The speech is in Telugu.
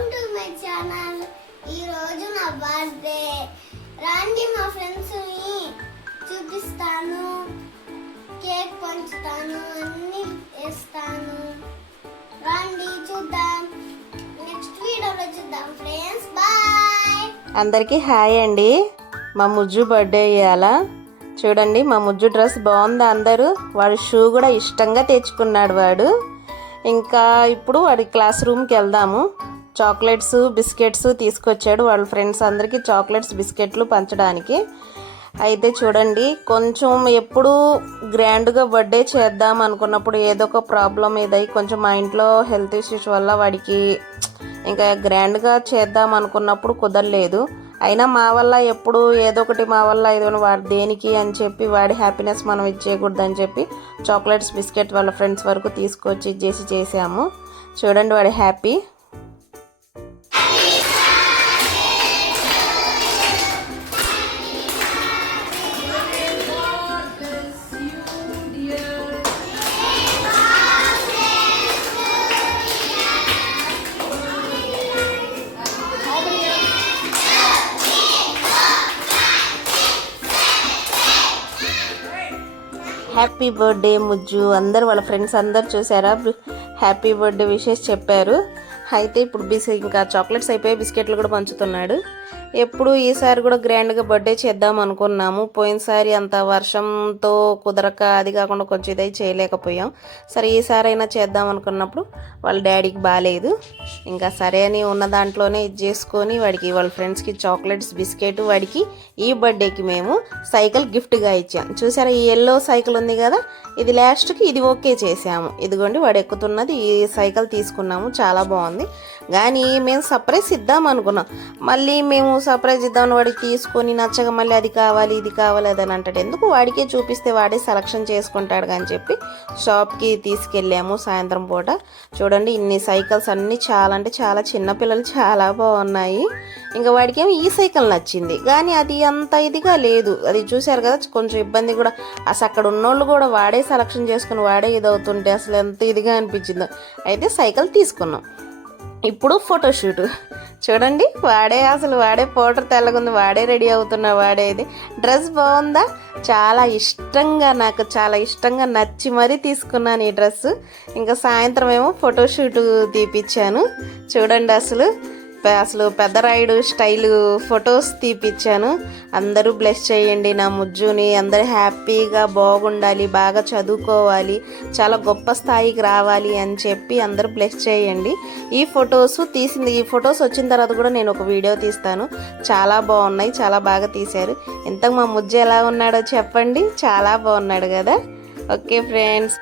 Welcome to my channel. ఈ రోజు నా బర్త్డే. రండి మా ఫ్రెండ్స్ ని చూపిస్తాను, కేక్ పంచుతాను, అన్ని వేస్తాను. రండి చూద్దాం. నెక్స్ట్ వీడియోలో చూద్దాం ఫ్రెండ్స్. బాయ్. అందరికీ హాయ్ అండి. మా ముజ్జు బర్త్డే ఇవాళ. చూడండి మా ముజ్జు డ్రెస్ బాగుంది. అందరూ వాడు షూ కూడా ఇష్టంగా తెచ్చుకున్నాడు వాడు. ఇంకా ఇప్పుడు వాడి క్లాస్ రూమ్కి వెళ్దాము. చాక్లెట్స్ బిస్కెట్స్ తీసుకొచ్చాడు వాళ్ళ ఫ్రెండ్స్ అందరికీ చాక్లెట్స్ బిస్కెట్లు పంచడానికి. అయితే చూడండి, కొంచెం ఎప్పుడు గ్రాండ్గా బర్త్డే చేద్దాం అనుకున్నప్పుడు ఏదో ఒక ప్రాబ్లం ఏదై కొంచెం మా ఇంట్లో హెల్త్ ఇష్యూస్ వల్ల వాడికి ఇంకా గ్రాండ్గా చేద్దాం అనుకున్నప్పుడు కుదరలేదు. అయినా మా వల్ల ఎప్పుడు ఏదో ఒకటి మా వల్ల ఏదో వాడు దేనికి అని చెప్పి వాడి హ్యాపీనెస్ మనం ఇచ్చేయకూడదు అని చెప్పి చాక్లెట్స్ బిస్కెట్ వాళ్ళ ఫ్రెండ్స్ వరకు తీసుకొచ్చి చేసాము. చూడండి వాడి హ్యాపీ. Happy birthday Mujju. అందరు వాళ్ళ ఫ్రెండ్స్ అందరు చూసారా, హ్యాపీ బర్త్డే విషెస్ చెప్పారు. అయితే ఇప్పుడు ఇంకా చాక్లెట్స్ అయిపోయి బిస్కెట్లు కూడా పంచుతున్నాడు. ఎప్పుడు ఈసారి కూడా గ్రాండ్గా బర్త్డే చేద్దాం అనుకున్నాము. పోయినసారి అంత వర్షంతో కుదరక అది కాకుండా కొంచెం ఇదై చేయలేకపోయాం. సరే ఈసారి అయినా చేద్దాం అనుకున్నప్పుడు వాళ్ళ డాడీకి బాగాలేదు. ఇంకా సరే అని ఉన్న దాంట్లోనే ఇది చేసుకొని వాడికి వాళ్ళ ఫ్రెండ్స్కి చాక్లెట్స్ బిస్కెట్, వాడికి ఈ బర్త్డేకి మేము సైకిల్ గిఫ్ట్గా ఇచ్చాం. చూసారా ఈ ఎల్లో సైకిల్ ఉంది కదా, ఇది లాస్ట్కి ఇది ఓకే చేసాము. ఇదిగోండి వాడు ఎక్కుతున్నది ఈ సైకిల్ తీసుకున్నాము, చాలా బాగుంది. కానీ మేము సర్ప్రైజ్ ఇద్దాం అనుకున్నాం. మళ్ళీ మేము సర్ప్రైజ్ ఇద్దామని వాడికి తీసుకొని నచ్చగా మళ్ళీ అది కావాలి ఇది కావాలి అదని అంటాడు. ఎందుకు వాడికే చూపిస్తే వాడే సెలక్షన్ చేసుకుంటాడు అని చెప్పి షాప్కి తీసుకెళ్ళాము సాయంత్రం పూట. చూడండి ఇన్ని సైకిల్స్ అన్నీ చాలా అంటే చాలా చిన్నపిల్లలు చాలా బాగున్నాయి. ఇంకా వాడికి ఏమో ఈ సైకిల్ నచ్చింది, కానీ అది అంత ఇదిగా లేదు. అది చూశారు కదా, కొంచెం ఇబ్బంది కూడా. అసలు అక్కడ ఉన్నోళ్ళు కూడా వాడే సెలక్షన్ చేసుకుని వాడే ఇది అవుతుంటే అసలు ఎంత ఇదిగా అనిపించిందో. అయితే సైకిల్ తీసుకున్నాం. ఇప్పుడు ఫోటోషూట్ చూడండి, వాడే పౌడర్ తెల్లగుంది, వాడే రెడీ అవుతున్నా. వాడేది డ్రెస్ బాగుందా, చాలా ఇష్టంగా నాకు చాలా ఇష్టంగా నచ్చి మరీ తీసుకున్నాను ఈ డ్రెస్. ఇంకా సాయంత్రం ఏమో ఫోటోషూట్ తీపిచ్చాను. చూడండి అసలు పెద్ద రాయుడు స్టైలు ఫొటోస్ తీపిచ్చాను. అందరూ బ్లెస్ చేయండి నా ముజ్జుని. అందరూ హ్యాపీగా బాగుండాలి, బాగా చదువుకోవాలి, చాలా గొప్ప స్థాయికి రావాలి అని చెప్పి అందరూ బ్లెస్ చేయండి. ఈ ఫొటోస్ వచ్చిన తర్వాత కూడా నేను ఒక వీడియో తీస్తాను. చాలా బాగున్నాయి, చాలా బాగా తీశారు. ఇంతకు మా ముజ్జు ఎలా ఉన్నాడో చెప్పండి. చాలా బాగున్నాడు కదా. Okay friends.